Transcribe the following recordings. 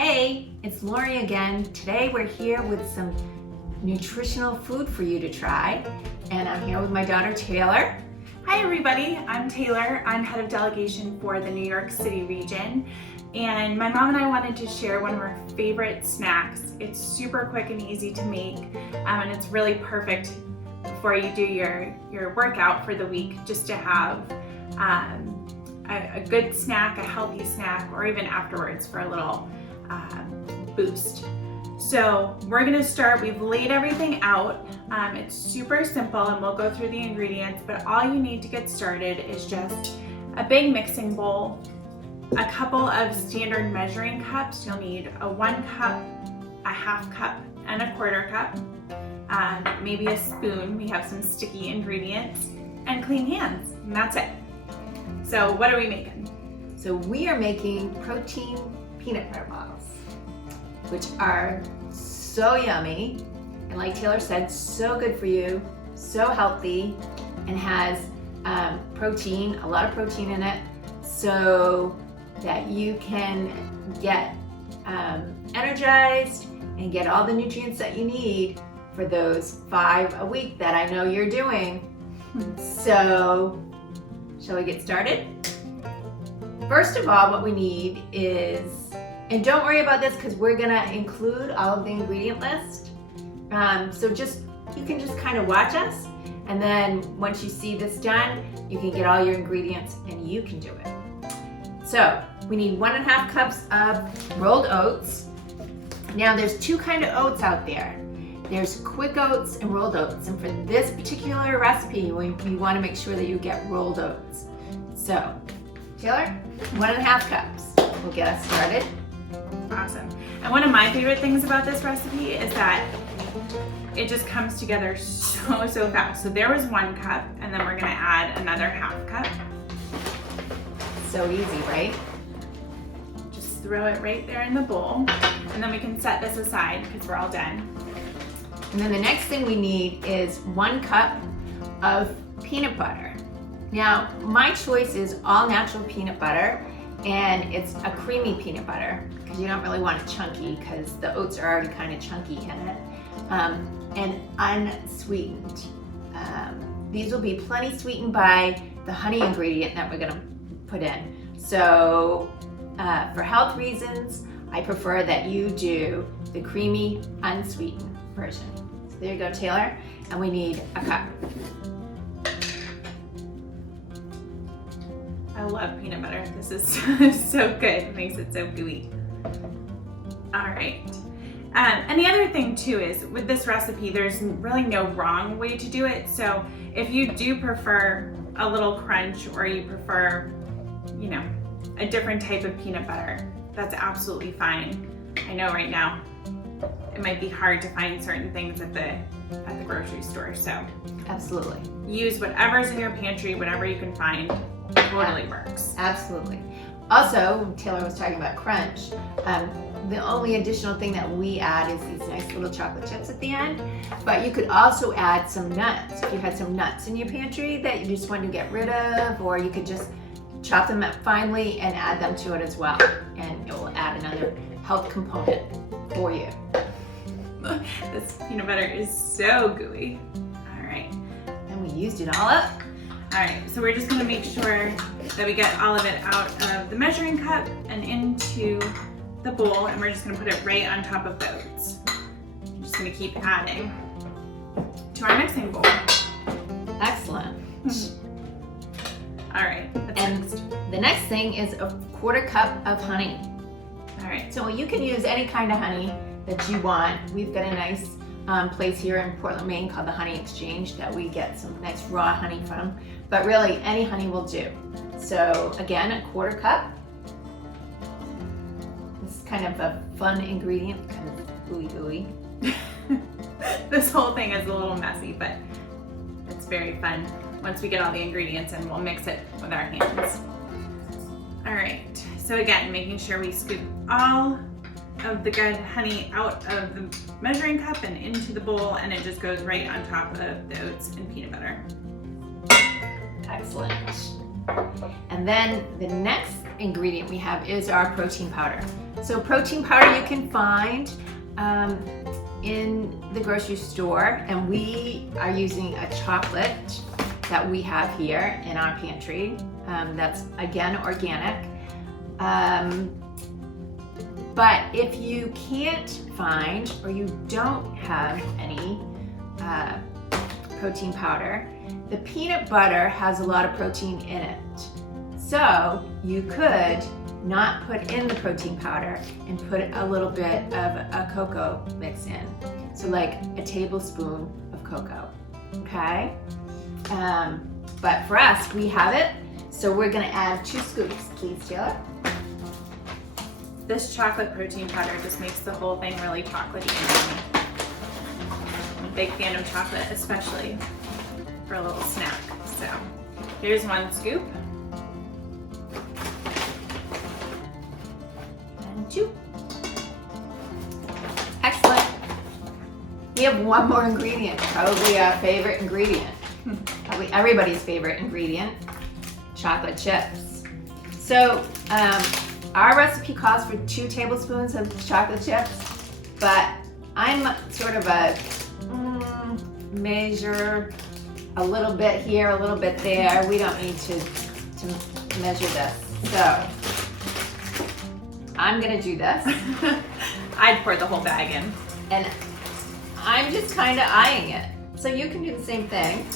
Hey, it's Lori again. Today we're here with some nutritional food for you to try. And I'm here with my daughter Taylor. Hi everybody, I'm Taylor. I'm head of delegation for the New York City region. And my mom and I wanted to share one of our favorite snacks. It's super quick and easy to make, and it's really perfect before you do your workout for the week, just to have a good snack, a healthy snack, or even afterwards for a little boost. So we're gonna start, we've laid everything out. It's super simple and we'll go through the ingredients, but all you need to get started is just a big mixing bowl, a couple of standard measuring cups. You'll need a 1 cup, a 1/2 cup, and a 1/4 cup. Maybe a spoon, we have some sticky ingredients, and clean hands, and that's it. So what are we making? So we are making protein peanut butter balls, which are so yummy, and like Taylor said, so good for you, so healthy, and has protein, a lot of protein in it, so that you can get energized and get all the nutrients that you need for those 5 a week that I know you're doing. So, shall we get started? First of all, what we need is, and don't worry about this because we're gonna include all of the ingredient list. So you can just kind of watch us, and then once you see this done, you can get all your ingredients and you can do it. So we need 1.5 cups of rolled oats. Now there's 2 kinds of oats out there. There's quick oats and rolled oats, and for this particular recipe, we want to make sure that you get rolled oats. So, Taylor, 1.5 cups will get us started. Awesome. And one of my favorite things about this recipe is that it just comes together so fast. So there was 1 cup, and then we're gonna add another 1/2 cup. So easy, right? Just throw it right there in the bowl, and then we can set this aside because we're all done. And then the next thing we need is 1 cup of peanut butter. Now, my choice is all natural peanut butter, and it's a creamy peanut butter because you don't really want it chunky because the oats are already kind of chunky in it, and unsweetened. These will be plenty sweetened by the honey ingredient that we're gonna put in. So for health reasons, I prefer that you do the creamy, unsweetened version. So there you go, Taylor. And we need a cup. I love peanut butter. This is so good. It makes it so gooey. All right. And the other thing too is with this recipe, there's really no wrong way to do it. So if you do prefer a little crunch, or you prefer, a different type of peanut butter, that's absolutely fine. I know right now it might be hard to find certain things at the grocery store. So Absolutely. use whatever's in your pantry, whatever you can find. Totally works. Absolutely. Also, Taylor was talking about crunch. The only additional thing that we add is these nice little chocolate chips at the end, but you could also add some nuts. If you had some nuts in your pantry that you just wanted to get rid of, or you could just chop them up finely and add them to it as well, and it will add another health component for you. This peanut butter is so gooey. All right. And we used it all up. All right, so we're just gonna make sure that we get all of it out of the measuring cup and into the bowl, and we're just gonna put it right on top of the oats. I'm just gonna keep adding to our mixing bowl. Excellent. All right, what's And next? the next thing is a 1/4 cup of honey. All right, So you can use any kind of honey that you want. We've got a nice place here in Portland, Maine called the Honey Exchange that we get some nice raw honey from, but really any honey will do. So again, a 1/4 cup. This is kind of a fun ingredient, kind of gooey. this whole thing is a little messy, but it's very fun. Once we get all the ingredients in, we'll mix it with our hands. All right, so again, making sure we scoop all of the good honey out of the measuring cup and into the bowl, and it just goes right on top of the oats and peanut butter. Excellent. And then the next ingredient we have is our protein powder. So protein powder you can find in the grocery store, and we are using a chocolate that we have here in our pantry. That's again organic. But if you can't find or you don't have any protein powder, the peanut butter has a lot of protein in it. So you could not put in the protein powder and put a little bit of a cocoa mix in. So like a tablespoon of cocoa, okay? But for us, we have it. So we're gonna add 2 scoops, please, Taylor. This chocolate protein powder just makes the whole thing really chocolatey and yummy. I'm a big fan of chocolate, especially for a little snack. So here's 1 scoop. And 2. Excellent. We have one more ingredient, probably our favorite ingredient. Probably everybody's favorite ingredient, chocolate chips. So our recipe calls for 2 tablespoons of chocolate chips, but I'm sort of a measure a little bit here, a little bit there. We don't need to measure this. So I'm gonna do this. I'd pour the whole bag in. And I'm just kind of eyeing it. So you can do the same thing.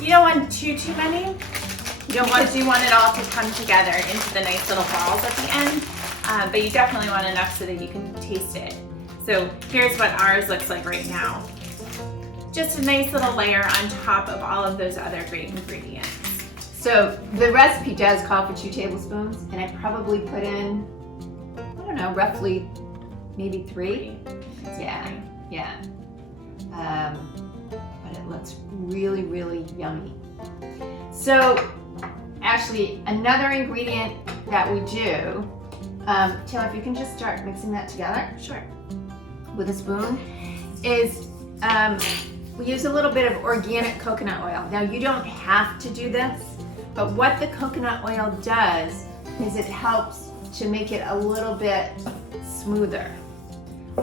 You don't want too many. You want it all to come together into the nice little balls at the end, but you definitely want enough so that you can taste it. So here's what ours looks like right now. Just a nice little layer on top of all of those other great ingredients. So the recipe does call for 2 tablespoons, and I probably put in, I don't know, roughly maybe 3. Yeah. But it looks really, really yummy. So actually, another ingredient that we do, Taylor, if you can just start mixing that together. Sure. With a spoon, is we use a little bit of organic coconut oil. Now you don't have to do this, but what the coconut oil does is it helps to make it a little bit smoother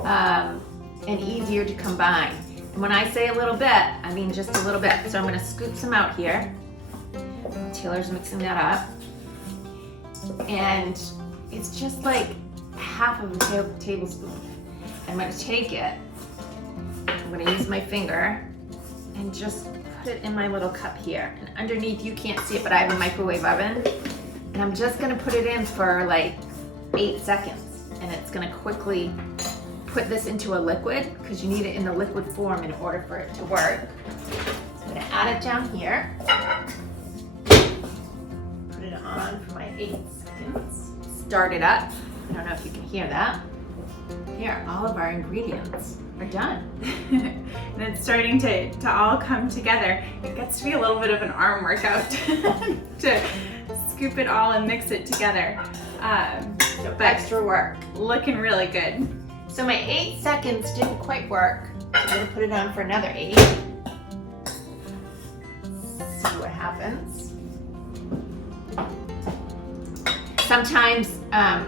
and easier to combine. And when I say a little bit, I mean just a little bit. So I'm gonna scoop some out here. Taylor's mixing that up. And it's just like half of a tablespoon. I'm gonna take it, I'm gonna use my finger and just put it in my little cup here. And underneath, you can't see it, but I have a microwave oven. And I'm just gonna put it in for like 8 seconds. And it's gonna quickly put this into a liquid, because you need it in the liquid form in order for it to work. So I'm gonna add it down here. Put it on for my 8 seconds. Start it up. I don't know if you can hear that. Here, all of our ingredients are done. And it's starting to all come together. It gets to be a little bit of an arm workout to scoop it all and mix it together. So extra work. Looking really good. So my 8 seconds didn't quite work. I'm gonna put it on for another 8. See what happens. Sometimes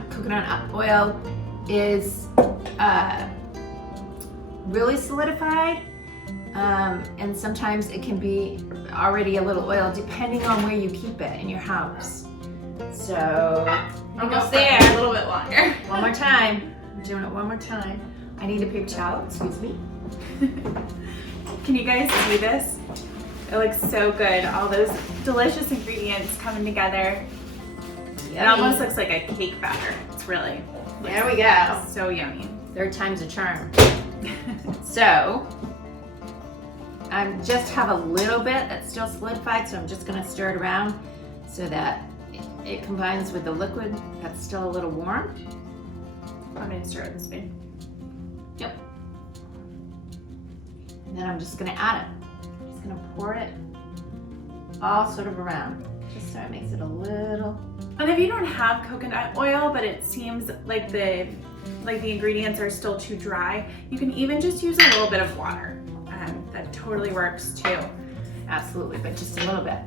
coconut oil is really solidified, and sometimes it can be already a little oil depending on where you keep it in your house. So almost there. A little bit longer. One more time. I'm doing it one more time. I need a paper towel, excuse me. Can you guys see this? It looks so good. All those delicious ingredients coming together. Yummy. It almost looks like a cake batter. It's really, There we go. so yummy. 3rd time's a charm. So, I just have a little bit that's still solidified, so I'm just gonna stir it around so that it combines with the liquid that's still a little warm. I'm gonna stir it with a spoon. Yep. And then I'm just gonna add it. I'm just gonna pour it all sort of around, just so it makes it a little. And if you don't have coconut oil, but it seems like the ingredients are still too dry, you can even just use a little bit of water. That totally works too. Absolutely, but just a little bit.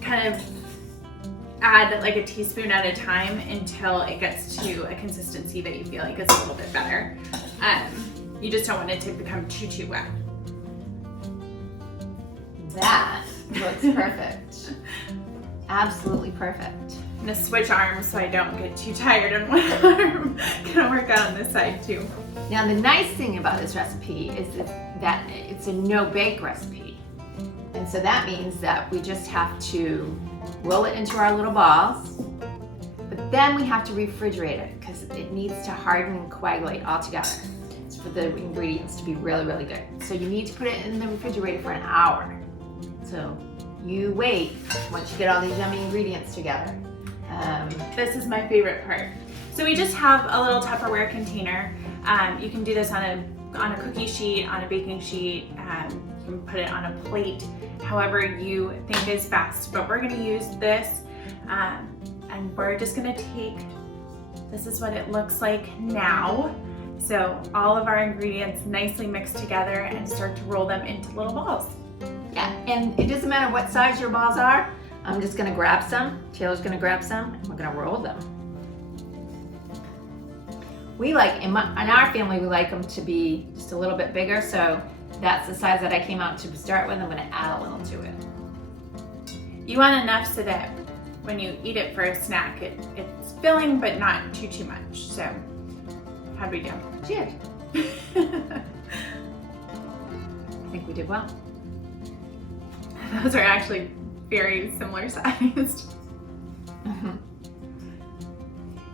Kind of add like a teaspoon at a time until it gets to a consistency that you feel like is a little bit better. You just don't want it to become too wet. That looks perfect. Absolutely perfect. I'm gonna switch arms so I don't get too tired in one arm. Gonna work out on this side too. Now the nice thing about this recipe is that it's a no-bake recipe. And so that means that we just have to roll it into our little balls, but then we have to refrigerate it because it needs to harden and coagulate all together. It's for the ingredients to be really, really good. So you need to put it in the refrigerator for an hour. So you wait once you get all these yummy ingredients together. This is my favorite part. So we just have a little Tupperware container. You can do this on a cookie sheet, on a baking sheet. You can put it on a plate, however you think is best. But we're gonna use this, and we're just gonna take, this is what it looks like now. So all of our ingredients nicely mixed together and start to roll them into little balls. Yeah, and it doesn't matter what size your balls are. I'm just gonna grab some, Taylor's gonna grab some, and we're gonna roll them. We like, in our family, we like them to be just a little bit bigger, so that's the size that I came out to start with. I'm gonna add a little to it. You want enough so that when you eat it for a snack, it's filling but not too much. So, how'd we do? Cheers. I think we did well. Those are actually very similar sized. It's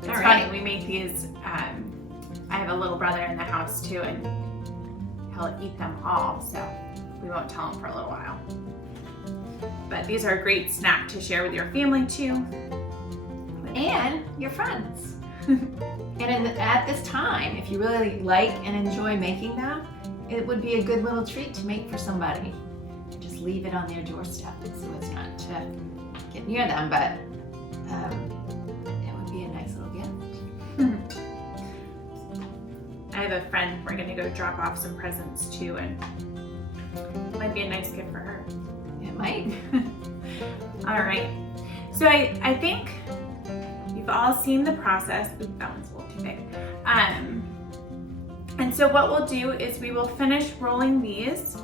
All funny, right. we make these, I have a little brother in the house too, and he'll eat them all, so we won't tell him for a little while. But these are a great snack to share with your family too. And your friends. And at this time, if you really like and enjoy making them, it would be a good little treat to make for somebody. Just leave it on their doorstep, so it's not to get near them, but it would be a nice little gift. I have a friend, we're gonna go drop off some presents to, and it might be a nice gift for her. It might. All right, so I think you've all seen the process. Ooh, that one's a little too big. And so what we'll do is we will finish rolling these,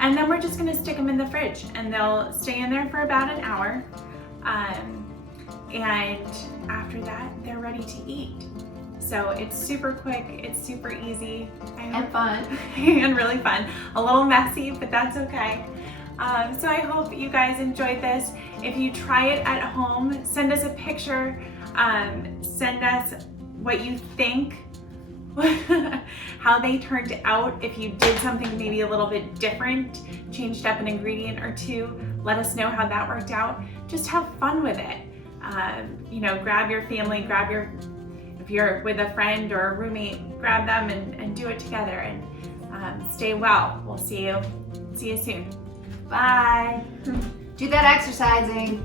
and then we're just gonna stick them in the fridge, and they'll stay in there for about an hour. And after that, they're ready to eat. So it's super quick, it's super easy. And fun. And really fun. A little messy, but that's okay. So I hope you guys enjoyed this. If you try it at home, send us a picture. Send us what you think, how they turned out. If you did something maybe a little bit different, changed up an ingredient or two, let us know how that worked out. Just have fun with it. You know, grab your family, if you're with a friend or a roommate, grab them and do it together, and stay well. We'll see you soon. Bye. Do that exercising.